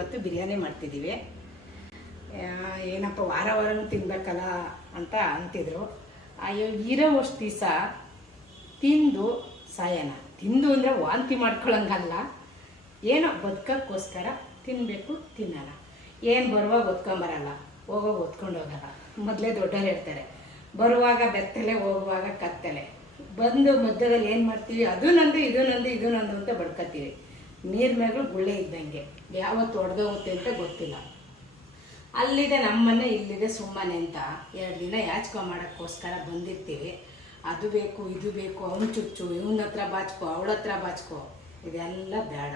ಇವತ್ತು ಬಿರಿಯಾನಿ ಮಾಡ್ತಿದ್ದೀವಿ. ಏನಪ್ಪ ವಾರ ವಾರನೂ ತಿನ್ಬೇಕಲ್ಲ ಅಂತ ಅಂತಿದ್ರು. ಅಯ್ಯೋ ಇರೋವಷ್ಟು ದಿವಸ ತಿಂದು ಸಾಯೋಣ. ತಿಂದು ಅಂದರೆ ವಾಂತಿ ಮಾಡ್ಕೊಳ್ಳೋಂಗಲ್ಲ, ಏನೋ ಬದುಕೋಕ್ಕೋಸ್ಕರ ತಿನ್ನಬೇಕು, ತಿನ್ನೋಣ. ಏನು ಬರುವಾಗ ಒತ್ಕೊಂಬರಲ್ಲ, ಹೋಗೋವಾಗ ಒತ್ಕೊಂಡು ಹೋಗಲ್ಲ. ಮೊದಲೇ ದೊಡ್ಡವ್ರು ಹೇಳ್ತಾರೆ, ಬರುವಾಗ ಬೆತ್ತಲೆ ಹೋಗುವಾಗ ಕತ್ತಲೆ. ಬಂದು ಮಧ್ಯದಲ್ಲಿ ಏನು ಮಾಡ್ತೀವಿ, ಅದು ನಂದು ಇದು ನಂದು ಇದು ನಂದು ಅಂತ ಬಡ್ಕೊತೀವಿ. ನೀರು ಮೇಗಳು ಗುಳ್ಳೆ ಇದ್ದಂಗೆ, ಯಾವತ್ತು ಹೊಡೆದೋಗುತ್ತೆ ಅಂತ ಗೊತ್ತಿಲ್ಲ. ಅಲ್ಲಿದೆ ನಮ್ಮನೆ, ಇಲ್ಲಿದೆ ಸುಮ್ಮನೆ ಅಂತ 2 ದಿನ ಯಾಚಕ ಮಾಡೋಕ್ಕೋಸ್ಕರ ಬಂದಿರ್ತೀವಿ. ಅದು ಬೇಕು ಇದು ಬೇಕು, ಅವನು ಚುಚ್ಚು, ಇವನ ಹತ್ರ ಬಾಚ್ಕೋ, ಅವಳ ಹತ್ರ ಬಾಚ್ಕೋ, ಇದೆಲ್ಲ ಬೇಡ.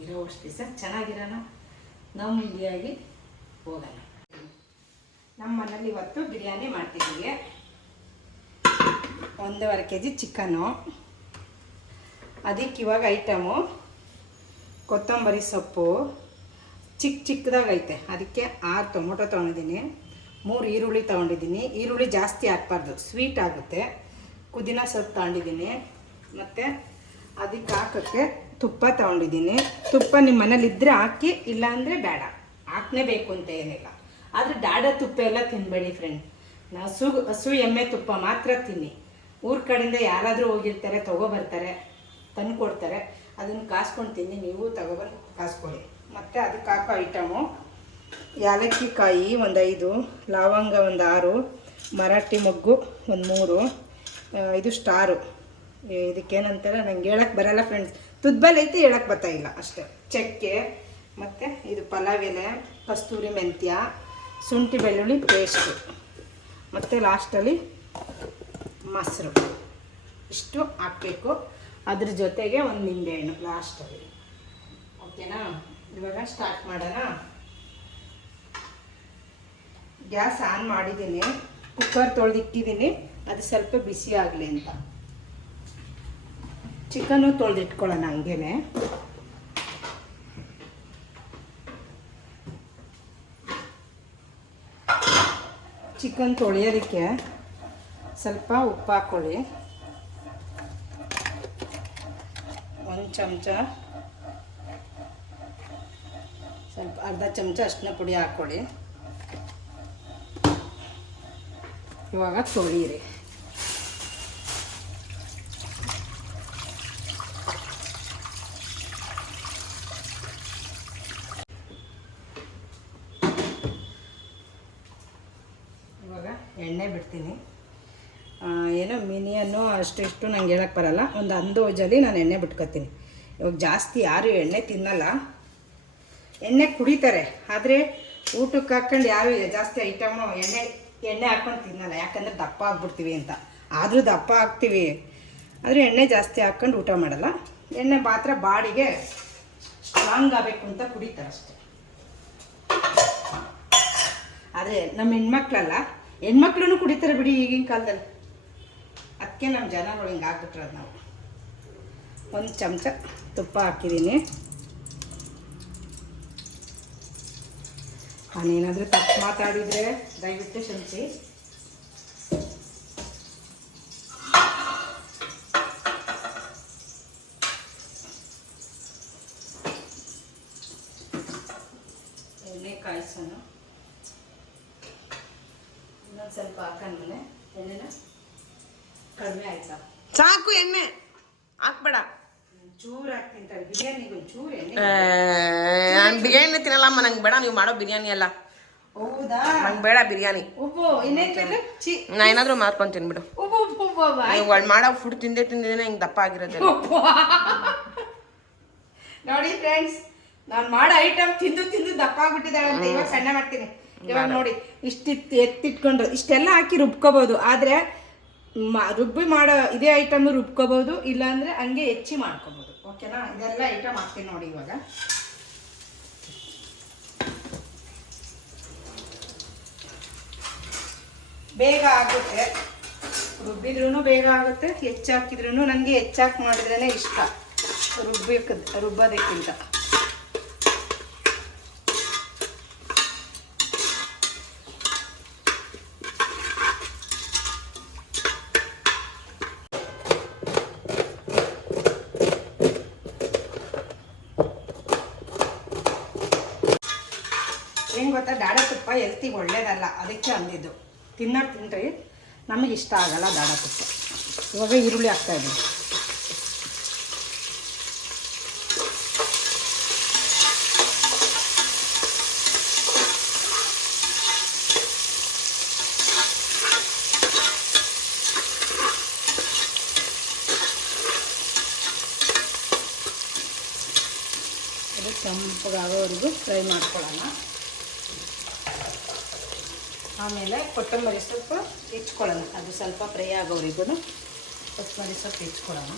ಇರೋವಷ್ಟು ದಿವಸ ಚೆನ್ನಾಗಿರೋಣ, ನೆಮ್ಮದಿಯಾಗಿ ಹೋಗೋಣ. ನಮ್ಮ ಮನೇಲಿ ಇವತ್ತು ಬಿರಿಯಾನಿ ಮಾಡ್ತಿದ್ದೀವಿ. 1.5 kg ಚಿಕನ್ನು. ಅದಕ್ಕೆ ಇವಾಗ ಐಟಮು ಕೊತ್ತಂಬರಿ ಸೊಪ್ಪು ಚಿಕ್ಕದಾಗೈತೆ, ಅದಕ್ಕೆ 6 ಟೊಮೊಟೊ ತೊಗೊಂಡಿದ್ದೀನಿ, 3 ಈರುಳ್ಳಿ ತೊಗೊಂಡಿದ್ದೀನಿ. ಈರುಳ್ಳಿ ಜಾಸ್ತಿ ಹಾಕ್ಬಾರ್ದು, ಸ್ವೀಟ್ ಆಗುತ್ತೆ. ಪುದೀನ ಸೊಪ್ಪು ತೊಗೊಂಡಿದ್ದೀನಿ. ಮತ್ತು ಅದಕ್ಕೆ ಹಾಕೋಕ್ಕೆ ತುಪ್ಪ ತೊಗೊಂಡಿದ್ದೀನಿ. ತುಪ್ಪ ನಿಮ್ಮ ಮನೇಲಿ ಇದ್ದರೆ ಹಾಕಿ, ಇಲ್ಲಾಂದರೆ ಬೇಡ, ಹಾಕಲೇಬೇಕು ಅಂತ ಏನಿಲ್ಲ. ಆದರೆ ಡಾಡ ತುಪ್ಪ ಎಲ್ಲ ತಿನ್ನಬೇಡಿ ಫ್ರೆಂಡ್. ಹಸು ಎಮ್ಮೆ ತುಪ್ಪ ಮಾತ್ರ ತಿನ್ನಿ. ಊರ ಕಡೆಯಿಂದ ಯಾರಾದರೂ ಹೋಗಿರ್ತಾರೆ, ತೊಗೊಬರ್ತಾರೆ, ತಂದು ಕೊಡ್ತಾರೆ, ಅದನ್ನು ಕಾಸ್ಕೊಂಡು ತಿನ್ನಿ. ನೀವು ತಗೊಬಂದು ಕಾಸ್ಕೊಳ್ಳಿ. ಮತ್ತು ಅದಕ್ಕೆ ಹಾಕೋ ಐಟಮು ಏಲಕ್ಕಿ ಕಾಯಿ 5, ಲವಂಗ 6, ಮರಾಠಿ ಮೊಗ್ಗು 3, ಇದು ಸ್ಟಾರು. ಇದಕ್ಕೇನಂತಾರೆ ನಂಗೆ ಹೇಳಕ್ಕೆ ಬರಲ್ಲ ಫ್ರೆಂಡ್ಸ್, ತುದ್ಬಲ್ ಐತಿ, ಹೇಳಕ್ಕೆ ಬರ್ತಾಯಿಲ್ಲ ಅಷ್ಟೇ. ಚಕ್ಕೆ, ಮತ್ತು ಇದು ಪಲಾವ್ ಎಲೆ, ಕಸ್ತೂರಿ ಮೆಂತ್ಯ, ಶುಂಠಿ ಬೆಳ್ಳುಳ್ಳಿ ಪೇಸ್ಟು, ಮತ್ತು ಲಾಸ್ಟಲ್ಲಿ ಮೊಸರು. ಇಷ್ಟು ಹಾಕಬೇಕು. ಅದ್ರ ಜೊತೆಗೆ 1 ನಿಂಬೆಹಣ್ಣು ಲಾಸ್ಟಲ್ಲಿ. ಓಕೆನಾ? ಇವಾಗ ಸ್ಟಾರ್ಟ್ ಮಾಡೋಣ. ಗ್ಯಾಸ್ ಆನ್ ಮಾಡಿದ್ದೀನಿ, ಕುಕ್ಕರ್ ತೊಳೆದಿಟ್ಟಿದ್ದೀನಿ, ಅದು ಸ್ವಲ್ಪ ಬಿಸಿ ಆಗಲಿ ಅಂತ. ಚಿಕನ್ನು ತೊಳೆದಿಟ್ಕೊಳ್ಳೋಣ ಹಂಗೇನೆ. ಚಿಕನ್ ತೊಳೆಯೋದಕ್ಕೆ ಸ್ವಲ್ಪ ಉಪ್ಪು ಹಾಕ್ಕೊಳ್ಳಿ, 1 ಚಮಚ, ಸ್ವಲ್ಪ ಅರ್ಧ ಚಮಚ ಅರಿಶಿನ ಪುಡಿ ಹಾಕ್ಕೊಳ್ಳಿ. ಇವಾಗ ತೊಳೀರಿ. ಇವಾಗ ಎಣ್ಣೆ ಬಿಡ್ತೀನಿ. ಏನೋ ಮಿನಿಯನ್ನು ಅಷ್ಟು ನಂಗೆ ಹೇಳಕ್ಕೆ ಬರಲ್ಲ, ಒಂದು ಅಂದಾಜಲ್ಲಿ ನಾನು ಎಣ್ಣೆ ಬಿಟ್ಕೊತೀನಿ. ಇವಾಗ ಜಾಸ್ತಿ ಯಾರು ಎಣ್ಣೆ ತಿನ್ನಲ್ಲ, ಎಣ್ಣೆ ಕುಡಿತಾರೆ, ಆದರೆ ಊಟಕ್ಕೆ ಹಾಕ್ಕೊಂಡು ಯಾರು ಜಾಸ್ತಿ ಐಟಮು ಎಣ್ಣೆ ಹಾಕ್ಕೊಂಡು ತಿನ್ನಲ್ಲ. ಯಾಕಂದರೆ ದಪ್ಪ ಆಗ್ಬಿಡ್ತೀವಿ ಅಂತ. ಆದರೂ ದಪ್ಪ ಆಗ್ತೀವಿ, ಆದರೆ ಎಣ್ಣೆ ಜಾಸ್ತಿ ಹಾಕ್ಕೊಂಡು ಊಟ ಮಾಡಲ್ಲ. ಎಣ್ಣೆ ಮಾತ್ರ ಬಾಡಿಗೆ ಸ್ಟ್ರಾಂಗ್ ಆಗಬೇಕು ಅಂತ ಕುಡಿತಾರೆ ಅಷ್ಟೆ. ಆದರೆ ನಮ್ಮ ಹೆಣ್ಮಕ್ಳೂ ಕುಡಿತಾರೆ ಬಿಡಿ ಈಗಿನ ಕಾಲದಲ್ಲಿ. ಅದಕ್ಕೆ ನಮ್ಮ ಜನಗಳು ಹಿಂಗೆ ಆಗ್ಬಿಟ್ರದು. ನಾವು 1 ಚಮಚ ತುಪ್ಪ ಹಾಕಿದ್ದೀನಿ. ನಾನೇನಾದರೂ ತಪ್ಪು ಮಾತಾಡಿದರೆ ದಯವಿಟ್ಟು ಕ್ಷಮಿಸಿ. ಎಣ್ಣೆ ಕಾಯಿಸೋಣ. ಇನ್ನೊಂದು ಸ್ವಲ್ಪ ಹಾಕೊಂಡ್ಮೇಲೆ ಎಣ್ಣೆನ ಕಡಿಮೆ ಆಯ್ತಾ? ಸಾಕು, ಎಣ್ಣೆ ಹಾಕ್ಬೇಡ. ಚೂರು ಹಾಕ್ತಿಂತಾರೆ ಬಿರಿಯಾನಿಗೆ, ಒಂಚೂರು ಎಣ್ಣೆ. ನಾನು ಬಿರಿಯಾನಿ ತಿನ್ನಲ್ಲಮ್ಮ, ನಂಗೆ ಬೇಡ ನೀವು ಮಾಡೋ ಬಿರಿಯಾನಿ ಎಲ್ಲ. ಹೌದಾ? ನಂಗೆ ಬೇಡ ಬಿರಿಯಾನಿ. ನಾ ಏನಾದರೂ ಮಾಡ್ಕೊಂಡು ತಿನ್ಬಿಡು. ನೀವು ಮಾಡೋ ಫುಡ್ ತಿಂದಿದ್ದೇನೆ ಹಿಂಗೆ ದಪ್ಪ ಆಗಿರೋದು. ನೋಡಿ ಫ್ರೆಂಡ್ಸ್, ನಾನು ಮಾಡೋ ಐಟಮ್ ತಿಂದು ದಪ್ಪ ಆಗ್ಬಿಟ್ಟಿದ್ದಾಳೆ ಅಂತ. ಇವಾಗ ಸಣ್ಣ ಮಾಡ್ತೀನಿ. ಇವಾಗ ನೋಡಿ, ಇಷ್ಟಿತ್ತು ಎತ್ತಿಟ್ಕೊಂಡು ಇಷ್ಟೆಲ್ಲ ಹಾಕಿ ರುಬ್ಕೋಬೋದು. ಆದರೆ ರುಬ್ಬಿ ಮಾಡೋ ಇದೇ ಐಟಮ್ ರುಬ್ಕೋಬೋದು, ಇಲ್ಲಾಂದರೆ ಹಂಗೆ ಹೆಚ್ಚಿ ಮಾಡ್ಕೋಬೋದು. ಓಕೆನಾ? ಇದೆಲ್ಲ ಐಟಮ್ ಹಾಕ್ತೀನಿ ನೋಡಿ. ಇವಾಗ ಬೇಗ ಆಗುತ್ತೆ, ರುಬ್ಬಿದ್ರೂ ಬೇಗ ಆಗುತ್ತೆ, ಹೆಚ್ಚಾಕಿದ್ರೂ. ನನಗೆ ಹೆಚ್ಚಾಕಿ ಮಾಡಿದ್ರೇ ಇಷ್ಟ, ರುಬ್ಬೋದಕ್ಕಿಂತ. ಏನು ಗೊತ್ತಾ, ದಾಡ ತುಪ್ಪ ಹೆಲ್ತಿಗೆ ಒಳ್ಳೇದಲ್ಲ, ಅದಕ್ಕೆ ಅಂದಿದ್ದು. ತಿನ್ನೋರು ತಿನ್ನಿರಿ, ನಮಗೆ ಇಷ್ಟ ಆಗಲ್ಲ ದಾಡ ತುಪ್ಪ. ಇವಾಗ ಈರುಳ್ಳಿ ಹಾಕ್ತಾಯಿದ್ದೀನಿ. ಅದು ಕೆಂಪಗಾಗೋವರೆಗೂ ಫ್ರೈ ಮಾಡ್ಕೊಳ್ಳೋಣ. ಆಮೇಲೆ ಕೊತ್ತಂಬರಿ ಸೊಪ್ಪು ಹೆಚ್ಕೊಳ್ಳೋಣ. ಅದು ಸ್ವಲ್ಪ ಫ್ರೈ ಆಗೋವರೆಗೂ ಕೊತ್ತಂಬರಿ ಸೊಪ್ಪು ಹೆಚ್ಕೊಳ್ಳೋಣ.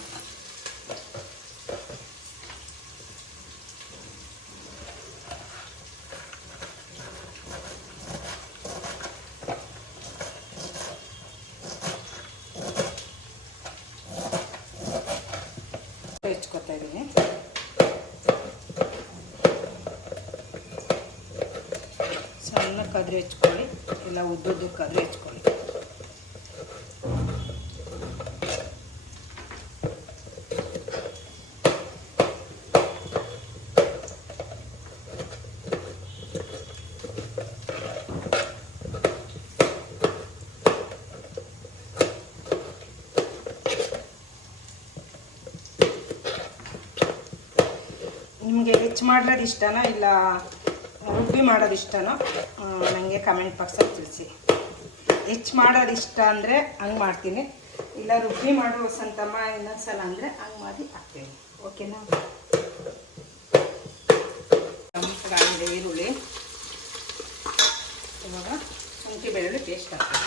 ಹೆಚ್ಕೊತಾ ಇದ್ದೀನಿ. ಸಣ್ಣ ಕದ್ರೆ ಹೆಚ್ಕೊಳ್ಳಿ, ಇಲ್ಲ ಉದ್ದುದ್ದು ಕದ್ರೆ ಹೆಚ್ಕೊಳ್ಳಿ. ನಿಮಗೆ ಹೆಚ್ಚು ಮಾಡೋದು ಇಷ್ಟನೋ ಇಲ್ಲ ರುಬ್ಬಿ ಮಾಡೋದು ಇಷ್ಟನೋ ನನಗೆ ಕಮೆಂಟ್ ಬಾಕ್ಸಲ್ಲಿ ತಿಳಿಸಿ. ಹೆಚ್ಚು ಮಾಡೋದು ಇಷ್ಟ ಅಂದರೆ ಹಂಗೆ ಮಾಡ್ತೀನಿ, ಇಲ್ಲ ರುಬ್ಬಿ ಮಾಡೋ ವಸಂತಮ್ಮ ಇನ್ನೊಂದು ಸಲ ಅಂದರೆ ಹಂಗೆ ಮಾಡಿ ಹಾಕ್ತೀನಿ. ಓಕೆನಾ? ಕೆಂಪಗಾಗಿದೆ ಈರುಳ್ಳಿ. ಇವಾಗ ಶುಂಠಿ ಬೆಳ್ಳುಳ್ಳಿ ಪೇಸ್ಟ್ ಹಾಕ್ತೀನಿ.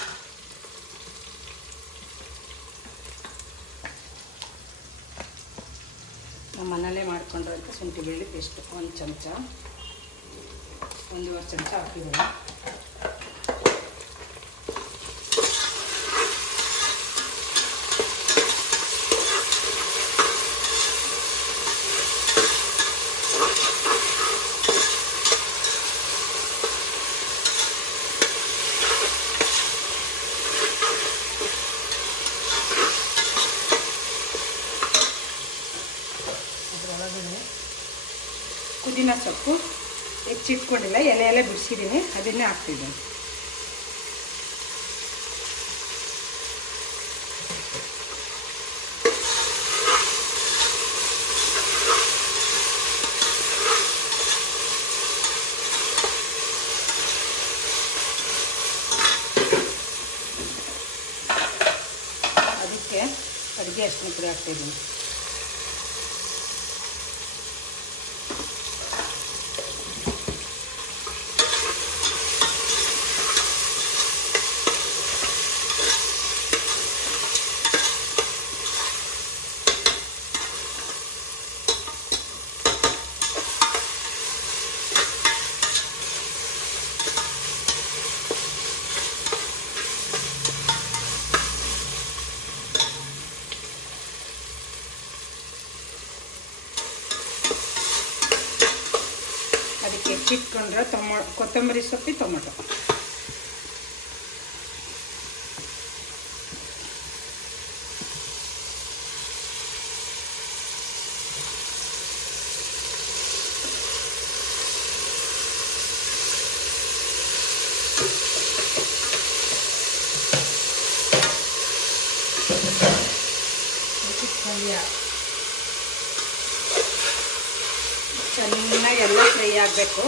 ನಮ್ಮ ಮನೆಯಲ್ಲೇ ಮಾಡ್ಕೊಂಡಿರೋಂಥ ಶುಂಠಿ ಬೆಳ್ಳುಳ್ಳಿ ಪೇಸ್ಟ್ 1 ಚಮಚ, 1.5 ಚಮಚ ಹಾಕಿದ್ದೀನಿ. ಪುದೀನ ಸೊಪ್ಪು ಹೆಚ್ಚಿಟ್ಕೊಂಡಿಲ್ಲ, ಎಲೆ ಬಿಡಿಸಿದ್ದೀನಿ, ಅದನ್ನೇ ಹಾಕ್ತಿದ್ದೀನಿ. ಅದಕ್ಕೆ ಅಡುಗೆ ಅರಿಶಿನ ಪುಡಿ ಹಾಕ್ತಿದ್ದೀನಿ. ಅದಕ್ಕೆ ಹೆಚ್ಚಿಟ್ಕೊಂಡ್ರೆ ಕೊತ್ತಂಬರಿ ಸೊಪ್ಪು ಟೊಮೊಟೊ. ಚೆನ್ನಾಗಿ ಎಲ್ಲ ಫ್ರೈ ಆಗಬೇಕು,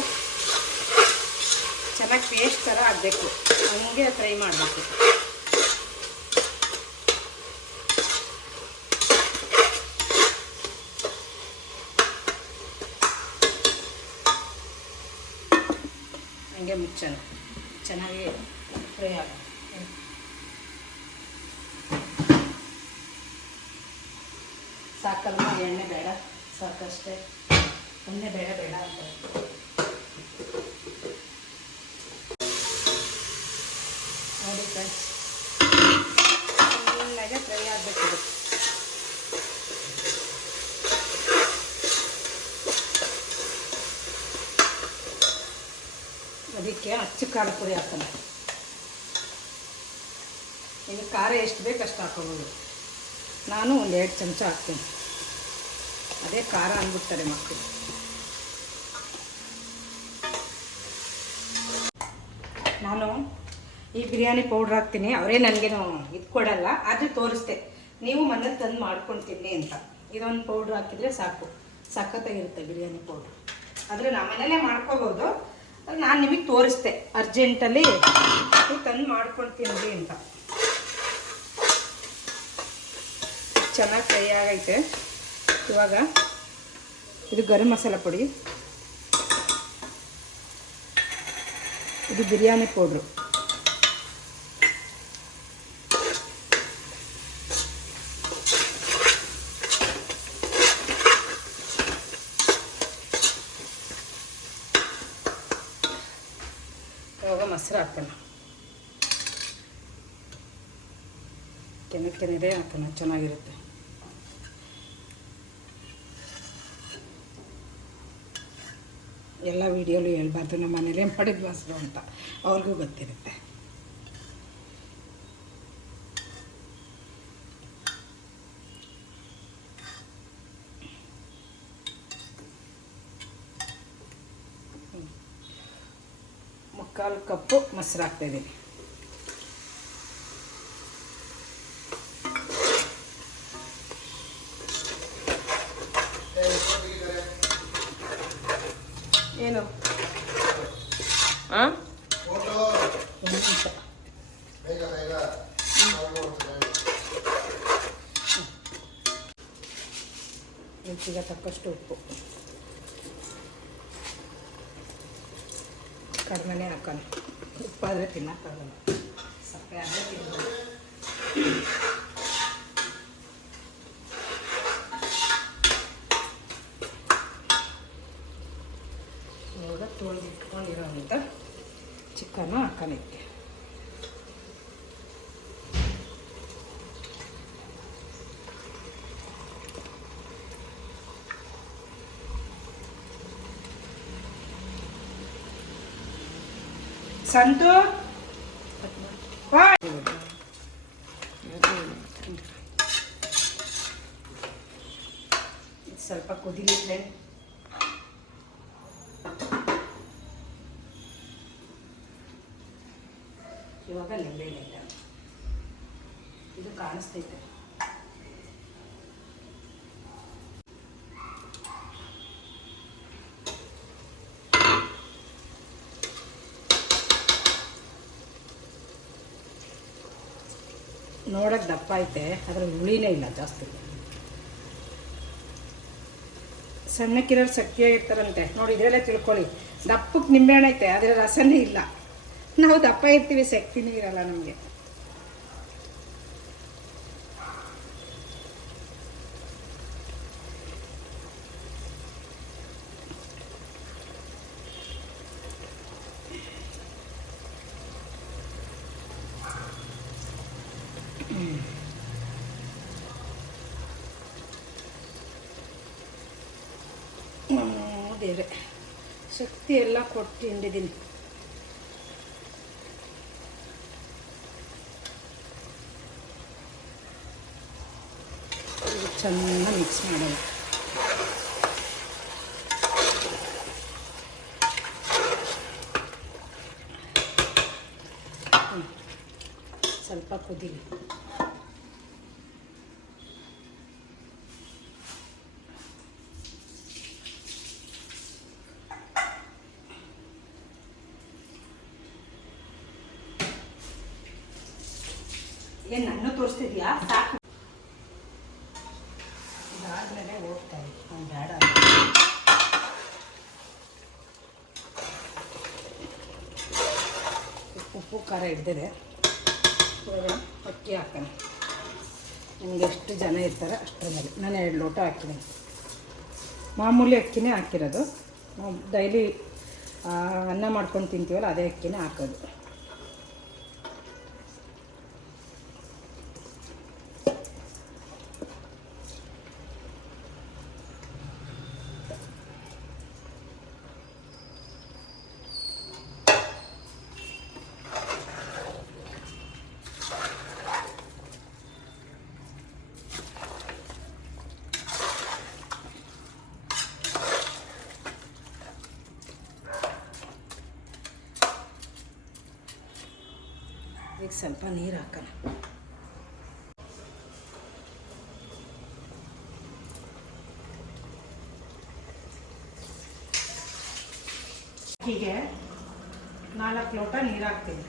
ಚೆನ್ನಾಗಿ ಪೇಸ್ಟ್ ಥರ ಆಗಬೇಕು, ಹಂಗೆ ಫ್ರೈ ಮಾಡಬೇಕು. ಹಂಗೆ ಮುಚ್ಚೋಣ, ಚೆನ್ನಾಗಿ ಫ್ರೈ ಆಗ. ಸಾಕಲ್ವ, ಎಣ್ಣೆ ಬೇಡ, ಸಾಕಷ್ಟೇ. ಎಣ್ಣೆ ಬೇಡ ಅಂತ ನೋಡಿ ಫ್ರೆಂಡ್ಸ್, ಚೆನ್ನಾಗೆ ಫ್ರೈ ಆಗಬೇಕು. ಅದಕ್ಕೆ ಅಚ್ಚು ಖಾರ ಪುಡಿ ಹಾಕೋಣ. ಇನ್ನು ಖಾರ ಎಷ್ಟು ಬೇಕು ಅಷ್ಟು ಹಾಕೋಬೋದು. ನಾನು 1-2 ಚಮಚ ಹಾಕ್ತೀನಿ, ಅದೇ ಖಾರ ಅಂದ್ಬಿಡ್ತಾರೆ ಮಕ್ಕಳು. ನಾನು ಈ ಬಿರಿಯಾನಿ ಪೌಡ್ರ್ ಹಾಕ್ತೀನಿ, ಅವರೇ ನನಗೇನು ಇದು ಕೊಡಲ್ಲ, ಆದರೆ ತೋರಿಸ್ದೆ ನೀವು ಮನೇಲಿ ತಂದು ಮಾಡ್ಕೊಂಡು ತಿನ್ನಿ ಅಂತ. ಇದೊಂದು ಪೌಡ್ರ್ ಹಾಕಿದರೆ ಸಾಕು, ಸಖತ್ತಾಗಿರುತ್ತೆ ಬಿರಿಯಾನಿ ಪೌಡ್ರ್. ಆದರೆ ನಾವು ಮನೇಲೇ ಮಾಡ್ಕೋಬೋದು, ನಾನು ನಿಮಗೆ ತೋರಿಸ್ದೆ ಅರ್ಜೆಂಟಲ್ಲಿ ತಂದು ಮಾಡ್ಕೊಂಡು ತಿನ್ನಿ ಅಂತ. ಚೆನ್ನಾಗಿ ಫ್ರೈ ಆಗೈತೆ. ಇವಾಗ ಇದು ಗರಂ ಮಸಾಲ ಪುಡಿ, ಇದು ಬಿರಿಯಾನಿ ಪೌಡ್ರು, ಇವಾಗ ಮೊಸರು ಹಾಕೋಣ, ಕೆನೆದೆ ಹಾಕೋಣ, ಚೆನ್ನಾಗಿರುತ್ತೆ. ಎಲ್ಲ ವೀಡಿಯೋಲು ಹೇಳ್ಬಾರ್ದು ನಮ್ಮ ಮನೇಲಿ ಮಾಡಿದ ಮೊಸರು ಅಂತ, ಅವ್ರಿಗೂ ಗೊತ್ತಿರುತ್ತೆ. ಮುಕ್ಕಾಲು ಕಪ್ಪು ಮೊಸರು ಹಾಕ್ತಾಯಿದ್ದೀನಿ. ಏನು ಹಾಂ ರುಚಿಗೆ ತಕ್ಕಷ್ಟು ಉಪ್ಪು, ಕಡಿಮೆನೇ ಹಾಕೋಣ, ಉಪ್ಪಾದರೆ ತಿನ್ನೋಕ್ಕಾಗಲ್ಲ, ಸಪ್ಪೆ ಆದರೆ ತಿನ್ಬೋದು. ಇವಾಗ ತೊಳೆದು ಇಟ್ಕೊಂಡಿರೋಂಥ ಚಿಕನ್ನು ಹಾಕೋಣಕ್ಕೆ. ಸಂತು ಸ್ವಲ್ಪ ಕುದಿಲಿಕ್ಕೆ ಇವಾಗ ಲಿಂಬೆಹಣ್ಣು ಇದು ಕಾಣಿಸ್ತೈತೆ. ನೋಡೋಕೆ ದಪ್ಪ ಐತೆ, ಅದ್ರಲ್ಲಿ ಹುಳಿನೇ ಇಲ್ಲ ಜಾಸ್ತಿ. ಸಣ್ಣಕ್ಕಿರೋರು ಶಕ್ತಿಯಾಗಿರ್ತಾರಂತೆ ನೋಡಿ, ಇದರಲ್ಲೇ ತಿಳ್ಕೊಳ್ಳಿ. ದಪ್ಪಕ್ಕೆ ನಿಂಬೆಹಣ್ಣು ಐತೆ, ಅದರ ರಸನೇ ಇಲ್ಲ. ನಾವು ದಪ್ಪ ಇರ್ತೀವಿ, ಶಕ್ತಿನೇ ಇರಲ್ಲ ನಮಗೆ. ದೇವ್ರೆ, ಶಕ್ತಿ ಎಲ್ಲ ಕೊಟ್ಟು ಹಿಂಡಿದ್ದೀನಿ. ಚೆನ್ನಾಗಿ ಮಿಕ್ಸ್ ಮಾಡೋದು. ಸ್ವಲ್ಪ ಕುದಿಲಿ. ಏನು ನನ್ನ ತೋರಿಸ್ತಿದ್ಯಾ? ಸಾಕು, ಇದಾದ್ಮೇಲೆ ಹೋಗ್ತಾ ಇದ್ದೀನಿ. ನಾನು ಬೇಡ, ಉಪ್ಪು ಖಾರ ಹಿಡ್ದಿದೆ. ಇವಾಗ ಅಕ್ಕಿ ಹಾಕೋಣ. ನಿಮ್ಗೆ ಎಷ್ಟು ಜನ ಇರ್ತಾರೆ ಅಷ್ಟರ ಮೇಲೆ. ನಾನು 2 ಲೋಟ ಹಾಕಿದ್ದೀನಿ. ಮಾಮೂಲಿ ಅಕ್ಕಿನೇ ಹಾಕಿರೋದು. ನಾವು ಡೈಲಿ ಅನ್ನ ಮಾಡ್ಕೊಂಡು ತಿಂತೀವಲ್ಲ, ಅದೇ ಅಕ್ಕಿನೇ ಹಾಕೋದು. ಈಗ ಸ್ವಲ್ಪ ನೀರು ಹಾಕೋಣ. ಹೀಗೆ 4 ಲೋಟ ನೀರು ಹಾಕ್ತೀನಿ.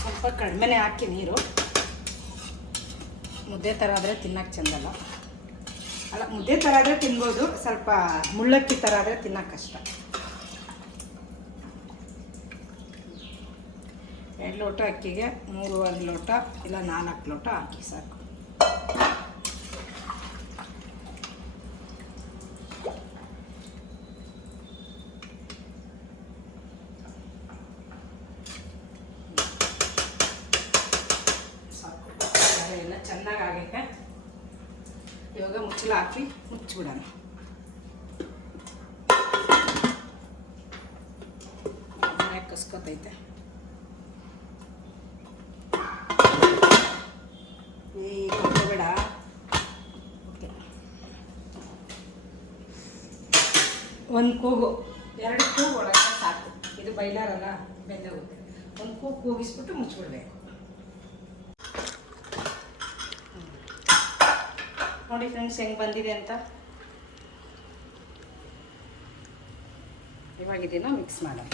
ಸ್ವಲ್ಪ ಕಡಿಮೆನೇ ಹಾಕಿ ನೀರು. ಮುದ್ದೆ ಥರ ಆದರೆ ತಿನ್ನೋಕ್ಕೆ ಚೆಂದಲ್ಲ. ಅಲ್ಲ, ಮುದ್ದೆ ಥರ ಆದರೆ ತಿನ್ಬೋದು, ಸ್ವಲ್ಪ ಮುಳ್ಳಕ್ಕಿ ಥರ ಆದರೆ ತಿನ್ನೋಕ್ಕೆ ಕಷ್ಟ. 2 ಲೋಟ ಅಕ್ಕಿಗೆ 3 ಲೋಟ ಇಲ್ಲ 4 ಲೋಟ ಹಾಕಿ ಸಾಕು. ಎಲ್ಲ ಚೆನ್ನಾಗಿ ಆಗೈತೆ. ಇವಾಗ ಮುಚ್ಚಳ ಹಾಕಿ ಮುಚ್ಚಿಬಿಡೋಣ. ಕಸ್ಕೊತೈತೆ. ಬೇಡ. ಒಂದು ಕೂಗು 2 ಕೂಗು ಒಳಗೆ ಸಾಕು. ಇದು ಬೈಲಾರಲ್ಲ, ಬೆಂದೋಗುತ್ತೆ. ಒಂದು ಕೂಗು ಕೂಗಿಸ್ಬಿಟ್ಟು ಮುಚ್ಚಿಬಿಡ್ಬೇಕು. ನೋಡಿ ಫ್ರೆಂಡ್ಸ್ ಹೆಂಗೆ ಬಂದಿದೆ ಅಂತ. ಇವಾಗ ಇದನ್ನು ಮಿಕ್ಸ್ ಮಾಡೋಣ.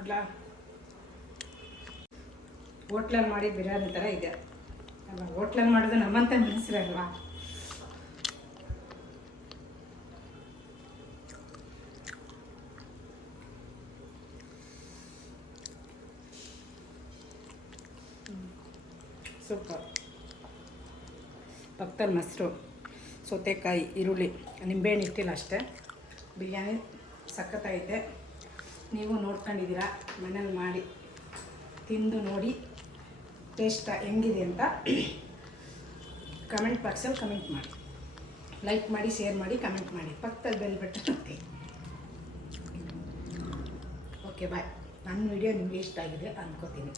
ಅಲ್ಲ, ಹೋಟ್ಲಲ್ಲಿ ಮಾಡಿ ಬಿರಿಯಾನಿ ಥರ ಇದೆ ಅಲ್ಲ. ಹೋಟ್ಲಲ್ಲಿ ಮಾಡೋದು ನಮ್ಮಂತ ಮನಸ್ಸಿರಲ್ವಾ. ಸೂಪರ್. ಪಕ್ಕದಲ್ಲಿ ಮೊಸರು, ಸೌತೆಕಾಯಿ, ಈರುಳ್ಳಿ, ನಿಂಬೆಹಣ್ಣು ಇಟ್ಟಿಲ್ಲ ಅಷ್ಟೇ. ಬಿರಿಯಾನಿ ಸಖತ್ತಾಗೈತೆ. ನೀವು ನೋಡ್ಕೊಂಡಿದ್ದೀರಾ, ಮನೇಲಿ ಮಾಡಿ ತಿಂದು ನೋಡಿ ಟೇಸ್ಟ್ ಹೆಂಗಿದೆ ಅಂತ ಕಮೆಂಟ್ ಬಾಕ್ಸಲ್ಲಿ ಕಮೆಂಟ್ ಮಾಡಿ. ಲೈಕ್ ಮಾಡಿ, ಶೇರ್ ಮಾಡಿ, ಕಮೆಂಟ್ ಮಾಡಿ. ಪಕ್ಕದಲ್ಲಿ ಬೆಲ್ ಬಟನ್ ಒತ್ತಿ. Okay bye. ನನ್ನ ವಿಡಿಯೋ ನಿಮಗೆ ಇಷ್ಟ ಆಗಿದೆ ಅಂದ್ಕೋತೀನಿ.